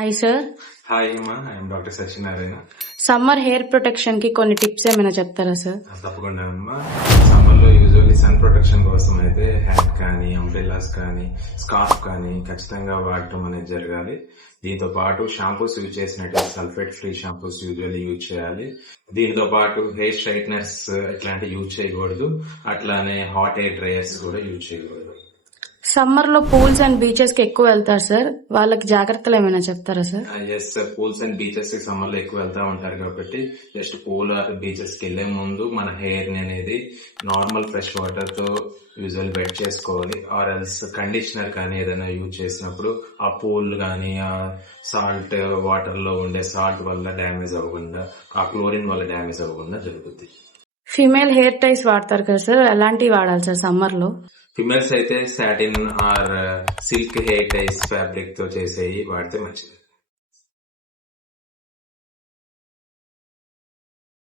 Hi sir. Hi అమ్మా, I'm doctor Satyanarayana. Summer hair protection కి కొన్ని టిప్స్ ఏమైనా చెప్తారా సార్? తప్పకుండా అమ్మా. సమ్మర్ లో యూజువల్లీ సన్ ప్రొటెక్షన్ కోసం అయితే హ్యాట్ కానీ, అంబ్రెల్లాస్ కానీ, స్కార్ఫ్ కానీ ఖచ్చితంగా వాడటం అనేది జరగాలి. దీంతో పాటు షాంపూస్ యూజ్ చేసినట్టు sulphate free shampoos usually use చేయాలి. దీంతో పాటు హెయిర్ స్ట్రైట్నర్స్ ఇట్లాంటివి యూజ్ చేయకూడదు. అట్లానే హాట్ హెయిర్ డ్రైయర్స్ కూడా యూజ్ చేయకూడదు. సమ్మర్ లో పూల్స్ అండ్ బీచెస్ కి ఎక్కువ వెళ్తారు సార్, వాళ్ళకి జాగ్రత్తలు ఏమైనా చెప్తారా sir? Yes sir, pools and beaches కి సమ్మర్ లో ఎక్కువ వెళ్తా ఉంటారు కాబట్టి జస్ట్ పూల్ ఆర్ బీచెస్ కి వెళ్లే ముందు మన హెయిర్ ని అనేది నార్మల్ ఫ్రెష్ వాటర్ తో యూజువల్ వెట్ చేసుకోవాలి. ఆర్ ఎల్స్ కండిషనర్ కానీ ఏదైనా యూజ్ చేసినప్పుడు ఆ పూల్ కానీ ఆ సాల్ట్ వాటర్ లో ఉండే సాల్ట్ వల్ల డ్యామేజ్ అవ్వకుండా, ఆ క్లోరిన్ వల్ల డ్యామేజ్ అవ్వకుండా జరుగుతుంది. ఫీమేల్ హెయిర్ టైస్ వాడతారు కదా సార్, ఎలాంటివి వాడాలి సార్ సమ్మర్ లో? ఫిమేల్స్ అయితే satin or silk hair ties fabric తో చేసేవి వాడితే మంచిది.